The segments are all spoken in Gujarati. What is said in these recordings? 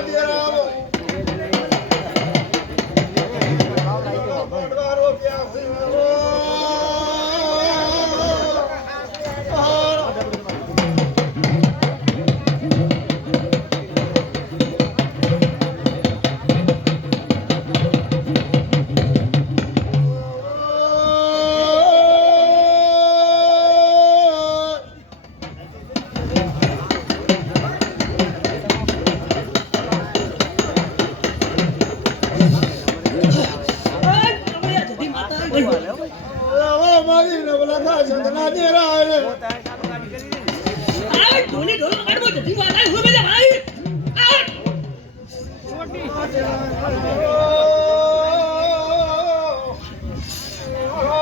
Radhya મારી સંતના દેરા રે આ ધોની ઢોલો કાઢવો જતી આ ઉભે જા ભાઈ આ હાય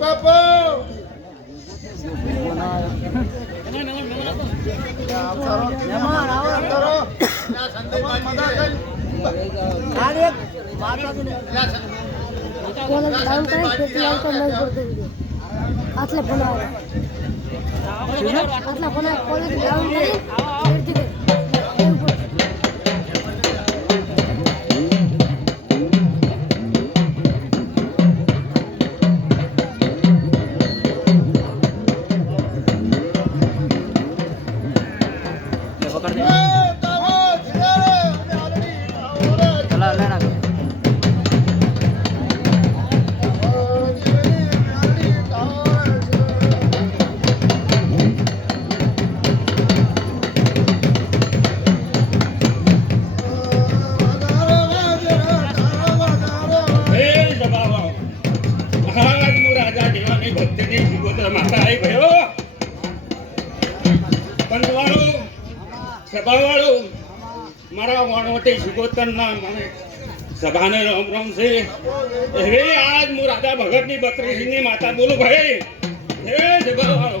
બાપો! આટલા ભણાવે. આટલે ભણાવે કોલેજ ગ્રાઉન્ડ કરી સભાવાળું. મારા વણવટી શિગોતરના મને સભાને રામ રામ છે. હે આજ હું રાજા ભગતની બત્રીસની માતા બોલું ભાઈ. હે સભાવાળો.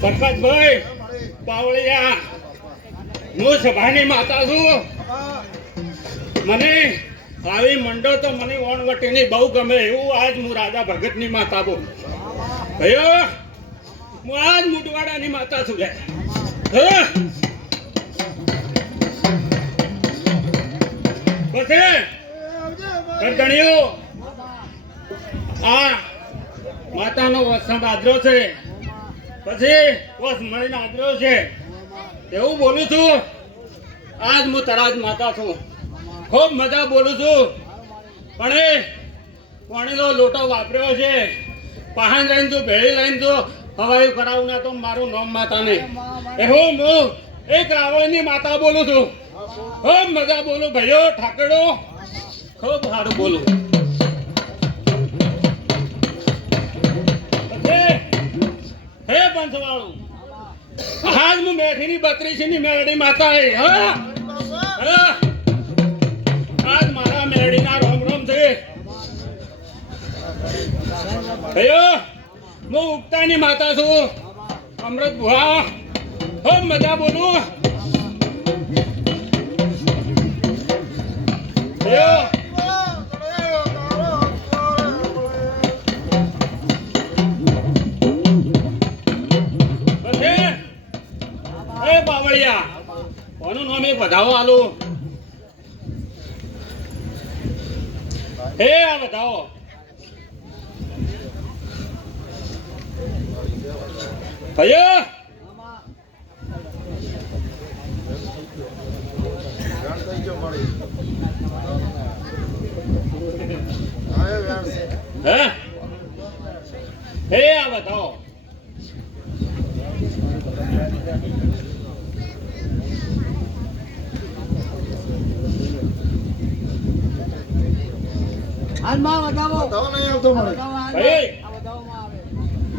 પ્રકાશભાઈ પાવળિયા, હું સભાની માતા છું. મને આવી મંડો તો મને વણવટીની બહુ ગમે એવું આજ હું રાજા ભગતની માતા બોલું. ભાઈઓ, હું આજ મુટવાડાની માતા છું ગણગણીઓ આ માતાનો વસંત આદરો છે. પછી વસ મળીને છે. એવું બોલું છું. આજ હું તરાજ માતા છું. ખૂબ મજા બોલું છું. પણ એ લોટો વાપર્યો છે. પહાણ લઈને તું ભેળી લઈને તું હવાયું કરાવું ના તો મારું નામ માતા એવું હું એક રાવણની માતા બોલું છું. ખૂબ મજા બોલું ભાઈઓ ઠાકડો ખૂબ સારું બોલું. હે પંચવાળું આજ હું મેઠીની બત્રીસની મેરડી માતા હે. હા. હા આજ મારા મેરડીના રોમ રોમ છે. ભાઈઓ, હું ઉગતાની માતા છું. અમૃત ભુવા મજા બોલું. એ કોનું નામ એક વધાવો આલું? હે આ વધાવો. ભયો. હે? હે આ બતાવો.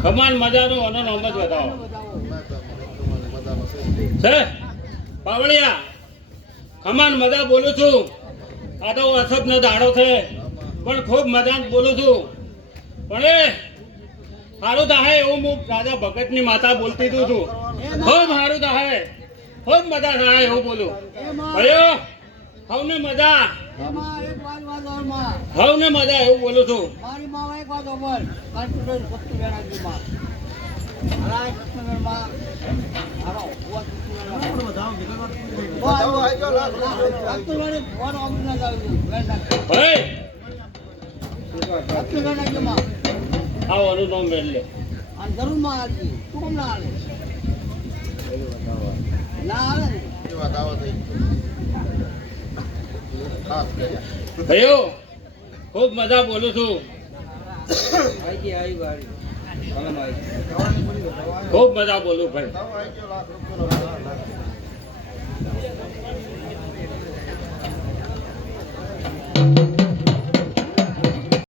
ખમાન મજાનો અનન નામ બતાવો. છે પાવળિયા ખમાન મજા બોલું છું. આ તો અસત નો દાડો છે. પણ ખૂબ મજાક બોલું છું. પણ એ સારું થાય એવું હું રાજા ભગતની માતા બોલતી તું છું. ખૂબ સારું થાય. ખૂબ મજા થાય એવું બોલું. ભયો હવને મજા. વાત હવને મજા એવું બોલું છું. મારી માવા એક વાત અમર કાંટુડોર સત્તુ વેણાજીમાં હરા કૃષ્ણગઢમાં હારો ઉવા કૃષ્ણગઢમાં બતાવો, આજો લાખ રૂપિયા. કાંટુડોર ફોન ઓગના જાવ વેણા ભાઈ સત્તુ વેણાજીમાં આવાનું નામ મેળ લે આ જરૂરમાં આવી તું કેમ ના આવે ના આવે ને એ વાત આવો થઈ. ભાઈઓ ખૂબ મજા બોલું છું. ખૂબ મજા બોલું ભાઈ.